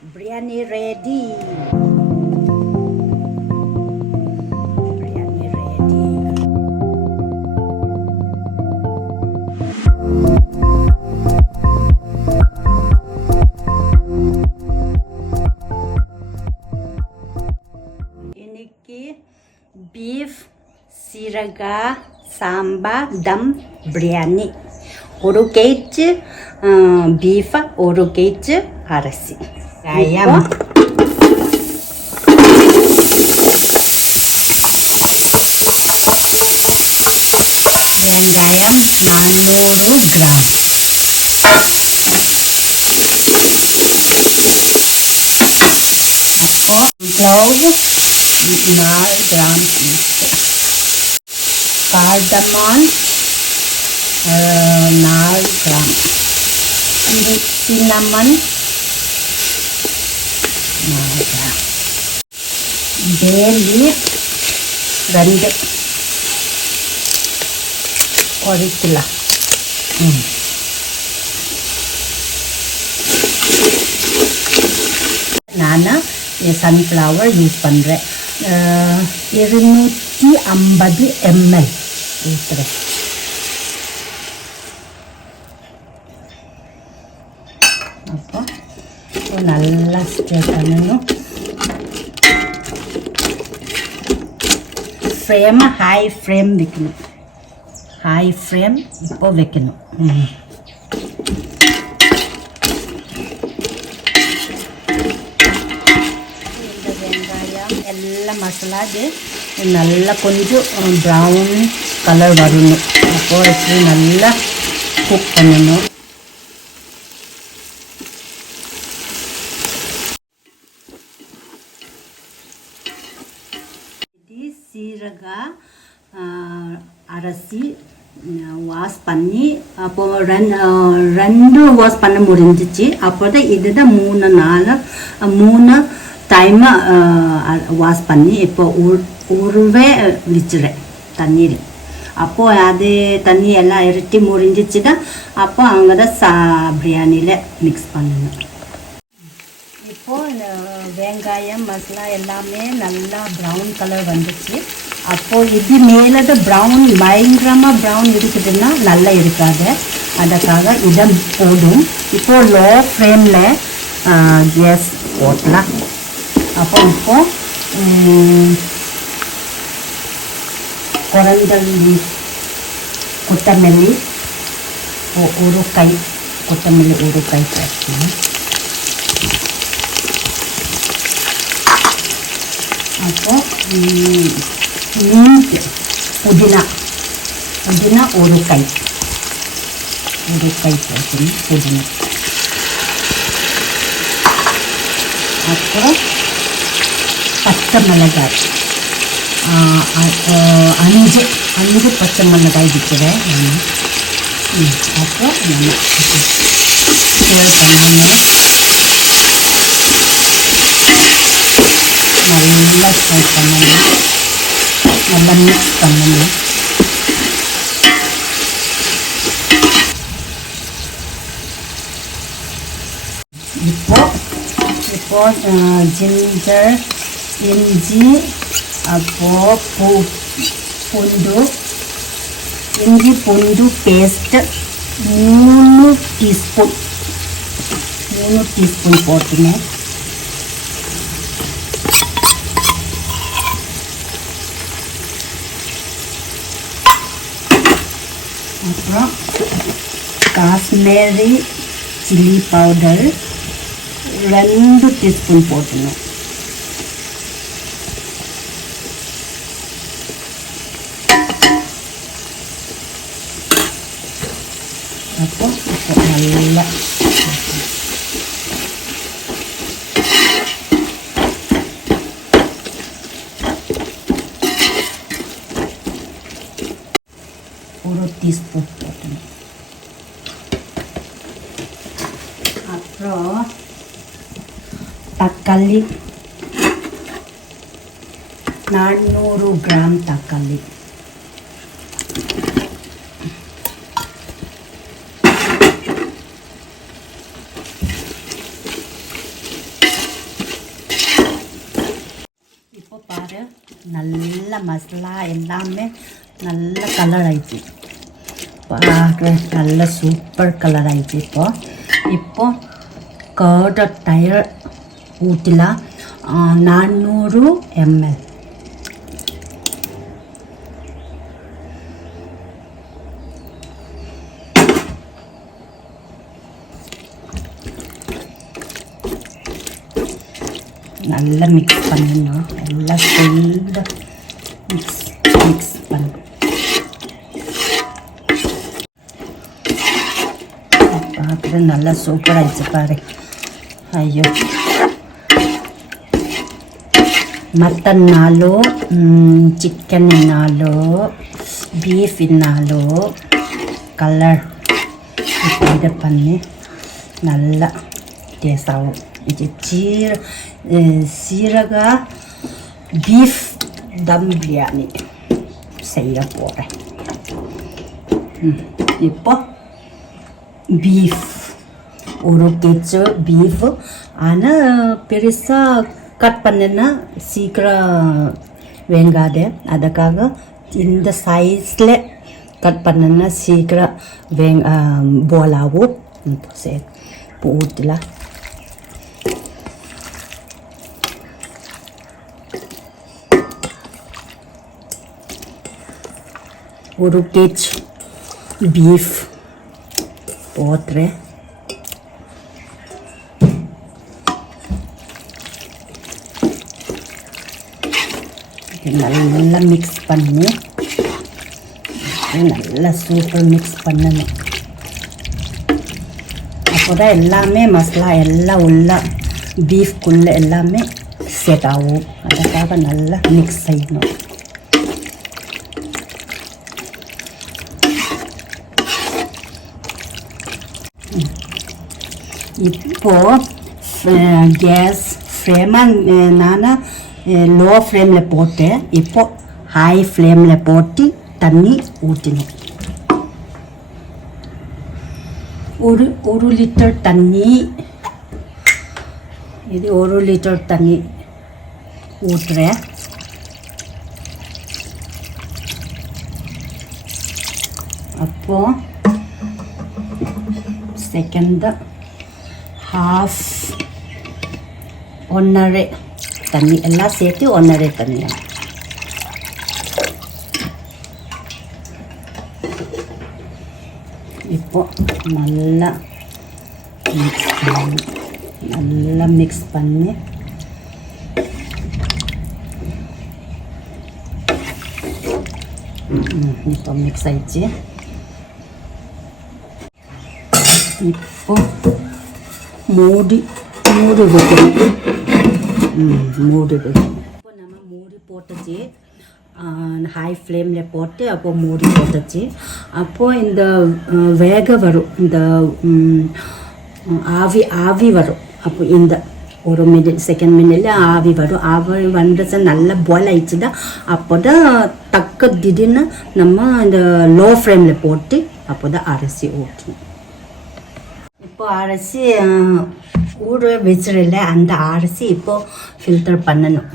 Biryani ready. Biryani ready. Iniki beef SEERAGA SAMBA BIRYANI biryani. ஒரு gauge beef, ஒரு gauge அரிசி. வெங்காயம் வெங்காயம் 400 gram. Cloves 4 gram. Cardamom 4 gram. இது cinnamon 4 கிராம். bay leaf 2 ஒரிக்கலாம். நான் sunflower use பண்ணுறேன். 250 ml ஊற்றுறேன். அப்போ நல்லா ஸ்டே பண்ணணும். ஃப்ளேம் ஹை ஃப்ளேம் வைக்கணும். ஹை ஃப்ளேம் இப்போ வைக்கணும். இந்த வெங்காயம் எல்லாம் மசாலாது நல்லா கொஞ்சம் ப்ரௌன் கலர் வரணும். அப்போ வச்சு நல்லா குக் பண்ணணும். சீரகா அரிசி வாஷ் பண்ணி அப்போ ரெண்டு வாஷ் பண்ண முடிஞ்சிச்சு. அப்போ இதுதான் 3 டைம் வாஷ் பண்ணி இப்போ உருவே வச்சுறேன் தண்ணீர். அப்போது அது தண்ணி எல்லாம் இரட்டி முடிஞ்சிச்சுன்னா அப்போ அங்கே தான் பிரியாணியில் மிக்ஸ் பண்ணணும். இப்போது வெங்காயம் மசாலா எல்லாமே நல்லா ப்ரௌன் கலர் வந்துச்சு. அப்போது இது மேலே தான் ப்ரௌன் பயங்கரமாக ப்ரௌன் இருக்குதுன்னா நல்லா இருக்காது. அதுக்காக இதை போடும். இப்போது லோ ஃப்ளேமில் கேஸ் போட்டலாம். அப்போ இப்போது கொரண்டல்லி கொத்தமல்லி ஒரு கை, கொத்தமல்லி ஒரு கை போட்டுக்கணும். அப்போ மீட் புதினா ஒரு கை போட்டுக்கணும் புதினா. அப்புறம் பச்சை மிளகாய் 5 பச்சை மிளகாய் விற்கிறேன் நான். அப்புறம் நம்ம நல்லா ஃப்ரை பண்ணணும். நல்லா மிக்ஸ் பண்ணணும். இப்போ ஜிஞ்சர் இஞ்சி அப்போ இஞ்சி பூண்டு பேஸ்ட் 3 டீஸ்பூன் போட்டுனேன். அப்புறம் காஷ்மீரி சில்லி பவுடர் 2 டீஸ்பூன் போட்டுனேன். அப்போ நல்லா ஒரு டீஸ்பூன் போட்டணும். அப்புறம் தக்காளி 400 கிராம் தக்காளி. பாரு, நல்ல மசாலா எல்லாமே நல்ல கலர் ஆயிடுச்சு. பார்க்க நல்ல சூப்பர் கலர் ஆயிடுச்சு. இப்போ கர்ட் தயிர் ஊற்றலாம். 400 ml. நல்லா மிக்ஸ் பண்ணணும். எல்லாம் ஃபுல்லாக மிக்ஸ் பண்ணணும். பார்க்குறது நல்லா சூப்பராக ஆயிடுச்சு பாரு. ஐயோ, மட்டன் இன்னாலோ சிக்கன் இன்னாலோ பீஃப் இன்னாலோ கலர் இது பண்ணி நல்லா டேஸ்ட் ஆகும். இது சீரகா பீஃப் தம் பிரியாணி செய்ய போகிறேன். இப்போ பீஃப் 1 kg பீஃப். ஆனால் பெருசாக கட் பண்ணேன்னா சீக்கிரம் வேங்காது. அதுக்காக இந்த சைஸில் கட் பண்ணேன்னா சீக்கிரம் பால் ஆகும். சரி, இப்போ ஊற்றலாம். ஒரு kg பீஃப் போட்டுறேன். நல்லா மிக்ஸ் பண்ணி நல்லா சூப்பர் மிக்ஸ் பண்ணணும். அப்போ தான் எல்லாமே மசாலா எல்லாம் உள்ள பீஃப்குள்ளே எல்லாமே செட் ஆகும். அதுக்காக நல்லா மிக்ஸ் செய்யணும். இப்போது கேஸ் ஃப்ளேமாக நான் லோ ஃப்ளேமில் போட்டேன். இப்போது ஹை ஃப்ளேமில் போட்டு தண்ணி ஊற்றணும். ஒரு லிட்டர் தண்ணி, இது 1 லிட்டர் தண்ணி ஊற்றுறேன். அப்போது செகண்ட் ஹாஃப் 1.5 தண்ணி எல்லாம் சேர்த்து 1.5 தண்ணி. இப்போ நல்லா மிக்ஸ் பண்ணி இப்போ மிக்ஸ் ஆயிடுச்சு. இப்போ மூடி வைக்கணும். இப்போ நம்ம மூடி போட்டுச்சு. ஹை ஃப்ளேமில் போட்டு அப்போ மூடி போட்டுச்சு. அப்போது இந்த வேக வரும், இந்த ஆவி வரும். அப்போ இந்த 1 மினிட் செகண்ட் மினிட்ல ஆவி வரும். ஆவி வந்துச்சு நல்லா பாயில் ஆயிடுச்சுதான். அப்போ தான் திடீர்னு நம்ம இந்த லோ ஃப்ளேமில் போட்டு அப்போ தான் அரிசி ஊற்றணும். இப்போ அரிசி ஊற வச்சிடல, அந்த அரிசி இப்போ ஃபில்டர் பண்ணணும்.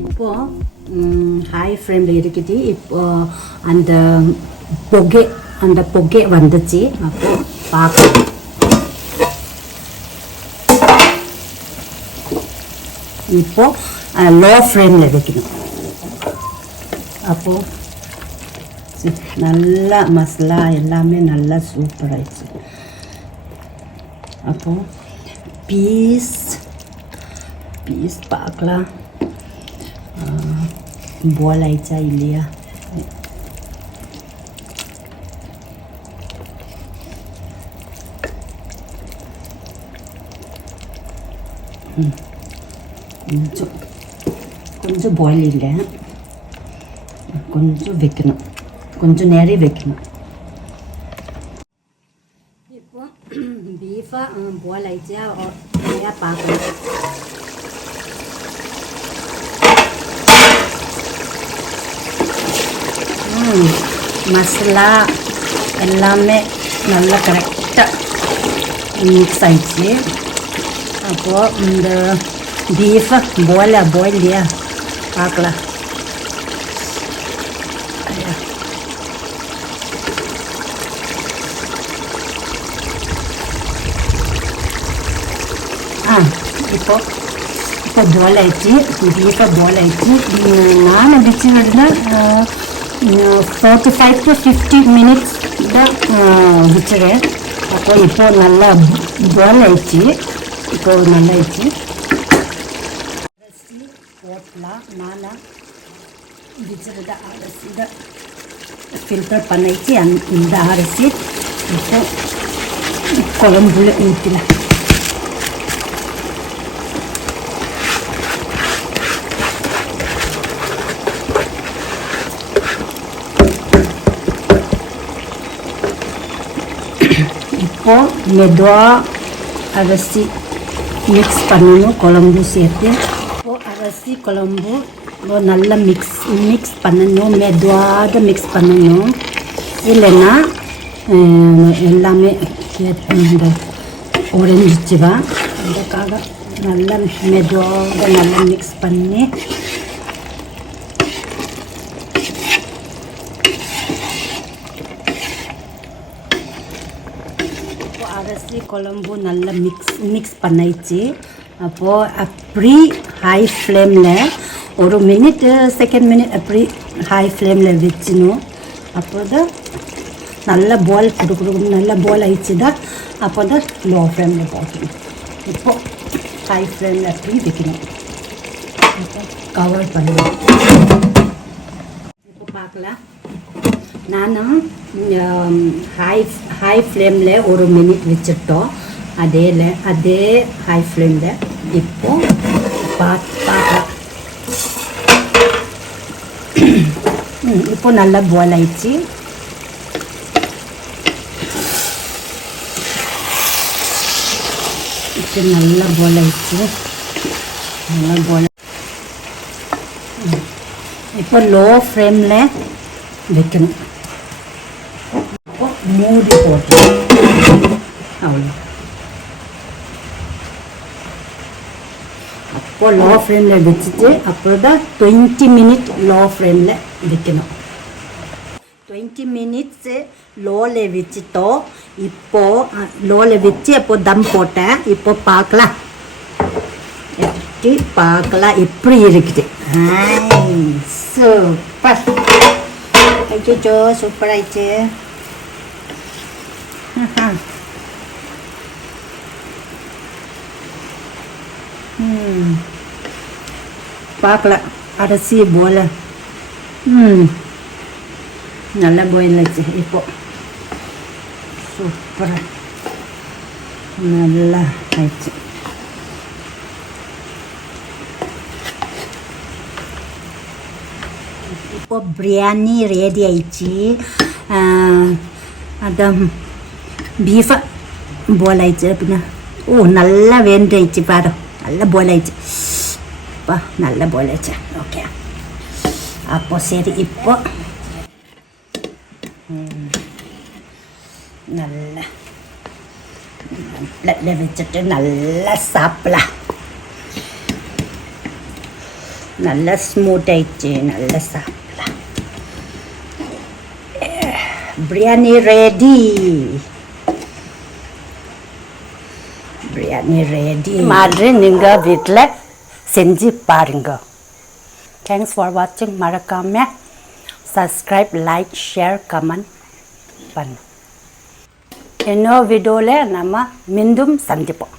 இப்போது ஹை ஃப்ளேமில் இருக்குது. இப்போது அந்த புகை வந்துச்சு. அப்போது பார்க்கலாம். இப்போது லோ ஃப்ளேமில் வைக்கணும். அப்போது நல்லா மசாலா எல்லாமே நல்லா சூப்பராகிடுச்சு. அப்போது பீஸ் பீஸ் பார்க்கலாம் பாயில் ஆயிடுச்சா இல்லையா. கொஞ்சம் பாயில் இல்லை, கொஞ்சம் வைக்கணும், கொஞ்சம் நிறைய வைக்கணும். இப்போ பீஃபாக பாயில் ஆயிடுச்சா இல்லையா பார்க்கலாம். மசாலா எல்லாமே நல்லா கரெக்டாக மிக்ஸ் ஆயிடுச்சு. அப்போது இந்த பீஃபை பாயில் இல்லையா பார்க்கலாம். இப்போ பாயில் ஆயிடுச்சு, பீஃபை பாயில் ஆயிடுச்சு. நான் வச்சுருந்தா 45 to 50 minutes தான் வச்சுருவேன். அப்போ இப்போது நல்லா பாயில் ஆயிடுச்சு. இப்போது நல்லா ஆயிடுச்சு. அரிசி போட்டலாம். நான் வச்சுருந்த அரிசி தான் ஃபில்டர் பண்ணிச்சு. இந்த அரிசி இப்போ குழம்புல ஊற்றலாம். இப்போது மெதுவாக அரிசி மிக்ஸ் பண்ணணும் குழம்பு சேர்த்து. இப்போது அரிசி குழம்பு நல்லா மிக்ஸ் பண்ணணும், மெதுவாக மிக்ஸ் பண்ணணும். இல்லைன்னா எல்லாமே இந்த உடைஞ்சிச்சுதான். அதுக்காக நல்லா மெதுவாக நல்லா மிக்ஸ் பண்ணி அரிசி குழம்பு நல்லா மிக்ஸ் பண்ணிச்சு. அப்போது அப்படி ஹை ஃப்ளேமில் ஒரு மினிட் செகண்ட் மினிட் அப்படி ஹை ஃப்ளேமில் வச்சிடணும். அப்போ தான் நல்லா பாயில் கொடுக்கணும். நல்லா பாயில் ஆயிடுச்சு தான் அப்போ தான் லோ ஃப்ளேமில் போட்டணும். இப்போது ஹை ஃப்ளேமில் அப்படி வைக்கணும். அப்போ கவர் பண்ணுவேன். இப்போ பார்க்கலாம். நானும் ஹை ஃப்ளேமில் ஒரு மினிட் வச்சுட்டோம். அதே ஹை ஃப்ளேமில் இப்போ பார்க்கலாம். இப்போ நல்லா பாயில் ஆயிடுச்சு. இப்போ நல்லா பாயில் ஆயிடுச்சு. நல்லா பாயில். இப்போ லோ ஃப்ளேமில் வைக்கணும். இப்போ மூடி போட்டு அவ்வளோ. அப்போது லோ ஃப்ளேமில் வச்சுட்டு அப்புறம் தான் 20 minutes லோ ஃப்ளேமில் வைக்கணும். 20 minutes லோவில் வச்சுட்டோம். இப்போது லோவில் வச்சு அப்போது தம் போட்டேன். இப்போ பார்க்கலாம், எப்படி இருக்குது. சூப்பர் ஆயிடுச்சோ, சூப்பர் ஆயிடுச்சு. பார்க்கலாம் அரிசி போல நல்லா பாயில் ஆச்சு. இப்போ சூப்பராக நல்லா ஆயிடுச்சு. இப்போ பிரியாணி ரெடி ஆயிடுச்சு. அதான் பீஃபை பாயில் ஆயிடுச்சு. அப்படின்னா நல்லா வெந்துடுச்சு பாரு. நல்லா பாயில் ஆயிடுச்சு. அப்பா நல்லா பாயில் ஆயிடுச்சு. ஓகே, அப்போ சரி. இப்போ நல்லா பிளேட்டில் வச்சுட்டு நல்லா சாப்பிடலாம். நல்லா ஸ்மூத் ஆயிடுச்சு. நல்லா சாப்பிடலாம். பிரியாணி ரெடி. பிரியாணி ரெடி மாதிரி நீங்கள் வீட்டில் செஞ்சு பாருங்க. தேங்க்ஸ் ஃபார் வாட்சிங். மறக்காமல் சப்ஸ்கிரைப், லைக், ஷேர், கமெண்ட் பண்ணு. இன்னொரு வீடியோவில் நம்ம மீண்டும் சந்திப்போம்.